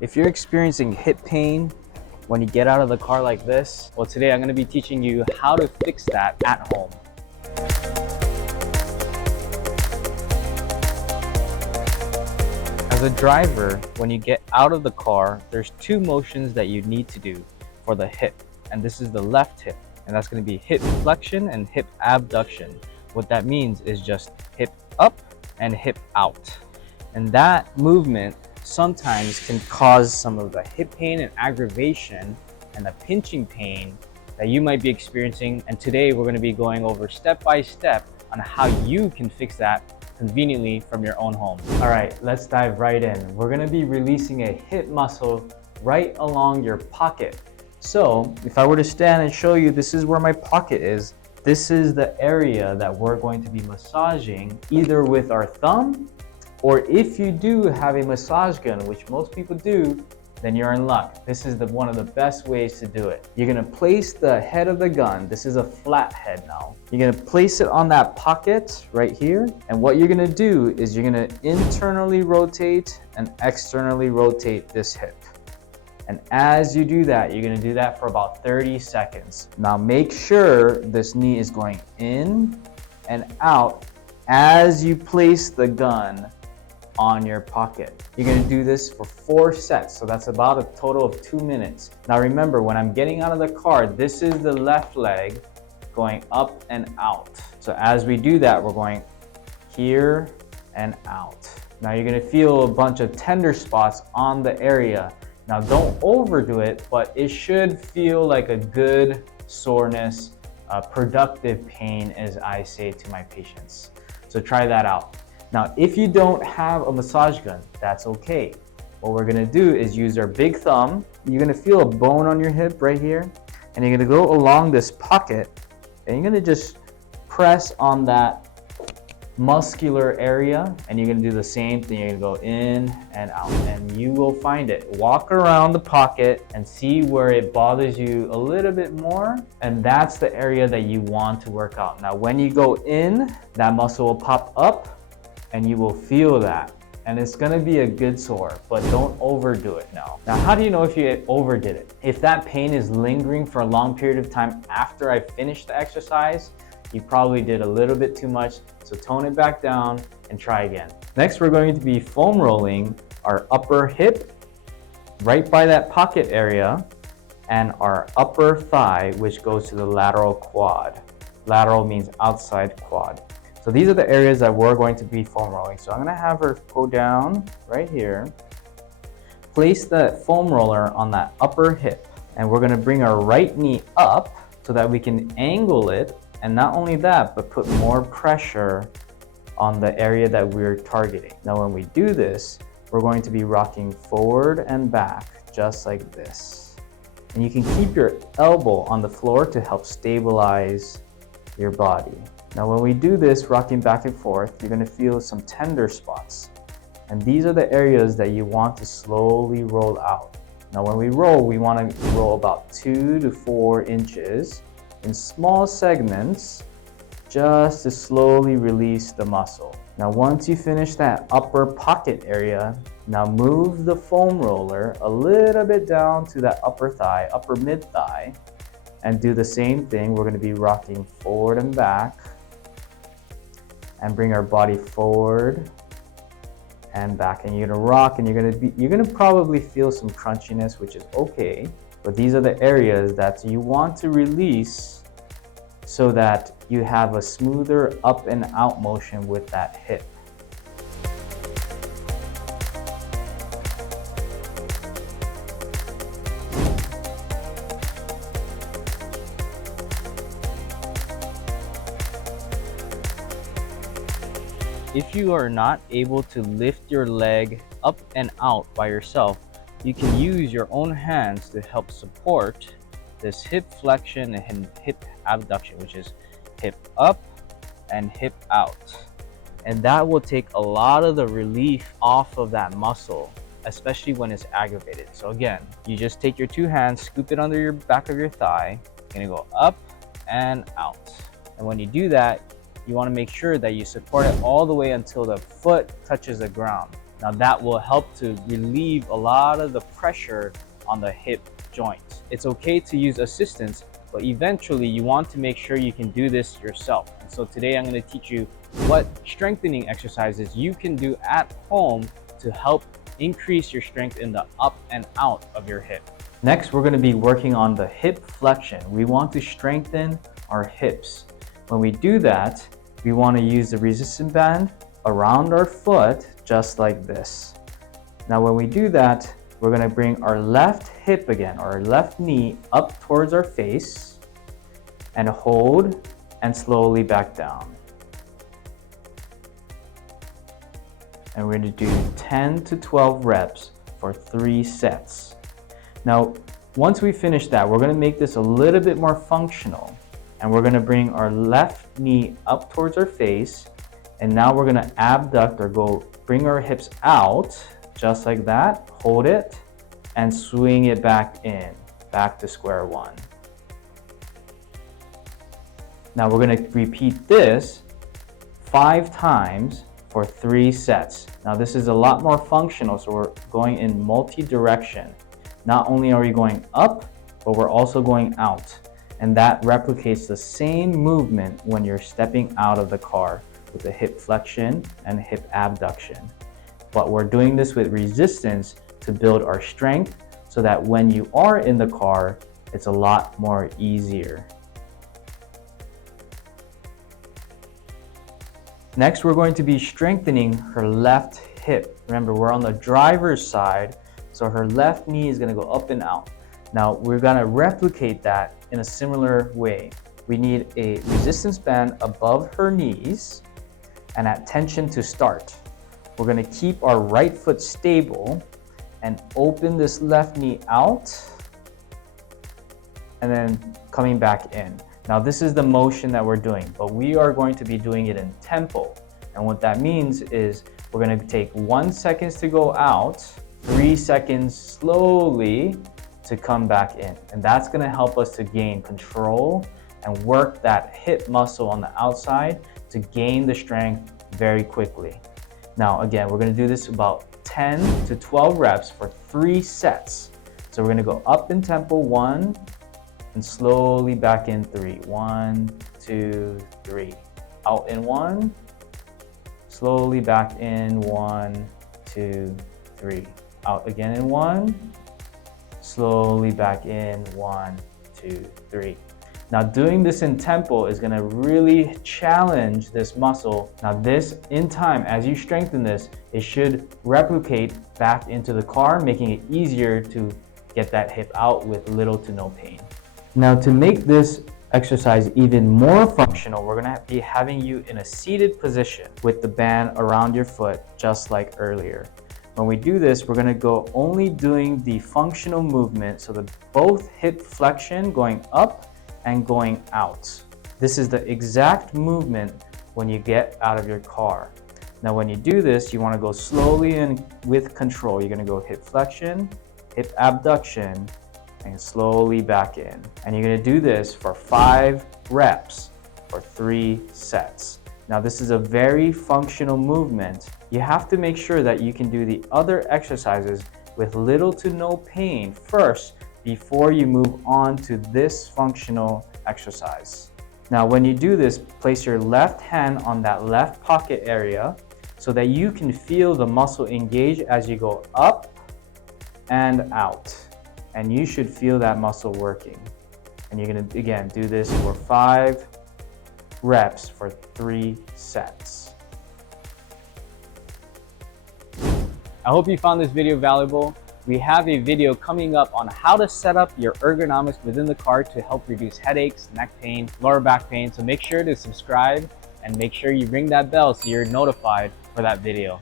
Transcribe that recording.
If you're experiencing hip pain when you get out of the car like this, well, today I'm going to be teaching you how to fix that at home. As a driver, when you get out of the car, there's two motions that you need to do for the hip, and this is the left hip, and that's going to be hip flexion and hip abduction. What that means is just hip up and hip out, and that movement sometimes can cause some of the hip pain and aggravation and the pinching pain that you might be experiencing. And today we're going to be going over step by step on how you can fix that conveniently from your own home. All right, let's dive right in. We're going to be releasing a hip muscle right along your pocket. So if I were to stand and show you, this is where my pocket is. This is the area that we're going to be massaging either with our thumb, or if you do have a massage gun, which most people do, then you're in luck. This is one of the best ways to do it. You're gonna place the head of the gun. This is a flat head now. You're gonna place it on that pocket right here. And what you're gonna do is you're gonna internally rotate and externally rotate this hip. And as you do that, you're gonna do that for about 30 seconds. Now make sure this knee is going in and out as you place the gun on your pocket. You're gonna do this for 4 sets, so that's about a total of 2 minutes. Now remember, when I'm getting out of the car, this is the left leg going up and out. So as we do that, we're going here and out. Now you're gonna feel a bunch of tender spots on the area. Now don't overdo it, but it should feel like a good soreness, productive pain, as I say to my patients. So try that out. Now, if you don't have a massage gun, that's okay. What we're gonna do is use our big thumb. You're gonna feel a bone on your hip right here, and you're gonna go along this pocket, and you're gonna just press on that muscular area, and you're gonna do the same thing. You're gonna go in and out, and you will find it. Walk around the pocket and see where it bothers you a little bit more, and that's the area that you want to work out. Now, when you go in, that muscle will pop up, and you will feel that, and it's gonna be a good sore, but don't overdo it now. Now, how do you know if you overdid it? If that pain is lingering for a long period of time after I finish the exercise, you probably did a little bit too much, so tone it back down and try again. Next, we're going to be foam rolling our upper hip right by that pocket area, and our upper thigh, which goes to the lateral quad. Lateral means outside quad. So these are the areas that we're going to be foam rolling. So I'm gonna have her go down right here, place the foam roller on that upper hip, and we're gonna bring our right knee up so that we can angle it, and not only that, but put more pressure on the area that we're targeting. Now when we do this, we're going to be rocking forward and back, just like this. And you can keep your elbow on the floor to help stabilize your body. Now when we do this, rocking back and forth, you're gonna feel some tender spots. And these are the areas that you want to slowly roll out. Now when we wanna roll about 2 to 4 inches in small segments, just to slowly release the muscle. Now once you finish that upper pocket area, now move the foam roller a little bit down to that upper thigh, upper mid thigh, and do the same thing. We're gonna be rocking forward and back, and bring our body forward and back. And you're gonna rock, and you're gonna probably feel some crunchiness, which is okay. But these are the areas that you want to release so that you have a smoother up and out motion with that hip. If you are not able to lift your leg up and out by yourself, you can use your own hands to help support this hip flexion and hip abduction, which is hip up and hip out. And that will take a lot of the relief off of that muscle, especially when it's aggravated. So again, you just take your 2 hands, scoop it under your back of your thigh, you're gonna go up and out. And when you do that, you want to make sure that you support it all the way until the foot touches the ground. Now that will help to relieve a lot of the pressure on the hip joint. It's okay to use assistance, but eventually you want to make sure you can do this yourself. And so today I'm going to teach you what strengthening exercises you can do at home to help increase your strength in the up and out of your hip. Next, we're going to be working on the hip flexion. We want to strengthen our hips. When we do that, we want to use the resistance band around our foot, just like this. Now, when we do that, we're going to bring our left hip again, or our left knee up towards our face and hold and slowly back down. And we're going to do 10 to 12 reps for 3 sets. Now, once we finish that, we're going to make this a little bit more functional. And we're going to bring our left knee up towards our face. And now we're going to abduct or bring our hips out, just like that. Hold it and swing it back in, back to square one. Now we're going to repeat this 5 times for 3 sets. Now this is a lot more functional, so we're going in multi-direction. Not only are we going up, but we're also going out. And that replicates the same movement when you're stepping out of the car with the hip flexion and hip abduction. But we're doing this with resistance to build our strength so that when you are in the car, it's a lot more easier. Next, we're going to be strengthening her left hip. Remember, we're on the driver's side, so her left knee is going to go up and out. Now, we're going to replicate that in a similar way. We need a resistance band above her knees and at tension to start. We're going to keep our right foot stable and open this left knee out and then coming back in. Now, this is the motion that we're doing, but we are going to be doing it in tempo. And what that means is we're going to take 1 second to go out, 3 seconds slowly to come back in. And that's going to help us to gain control and work that hip muscle on the outside to gain the strength very quickly. Now, again, we're going to do this about 10 to 12 reps for 3 sets. So we're going to go up in tempo, 1, and slowly back in 3. 1, 2, 3. Out in 1, slowly back in 1, 2, 3. Out again in 1, slowly back in 1, 2, 3. Now doing this in tempo is going to really challenge this muscle. Now this, in time, as you strengthen this, it should replicate back into the car, making it easier to get that hip out with little to no pain. Now to make this exercise even more functional, we're going to be having you in a seated position with the band around your foot, just like earlier. When we do this, we're going to go only doing the functional movement, so the both hip flexion going up and going out. This is the exact movement when you get out of your car. Now when you do this, you want to go slowly and with control. You're going to go hip flexion, hip abduction, and slowly back in. And you're going to do this for 5 reps for 3 sets. Now this is a very functional movement. You have to make sure that you can do the other exercises with little to no pain first before you move on to this functional exercise. Now when you do this, place your left hand on that left pocket area so that you can feel the muscle engage as you go up and out. And you should feel that muscle working. And you're going to, again, do this for 5 reps for 3 sets. I hope you found this video valuable. We have a video coming up on how to set up your ergonomics within the car to help reduce headaches, neck pain, lower back pain. So make sure to subscribe and make sure you ring that bell so you're notified for that video.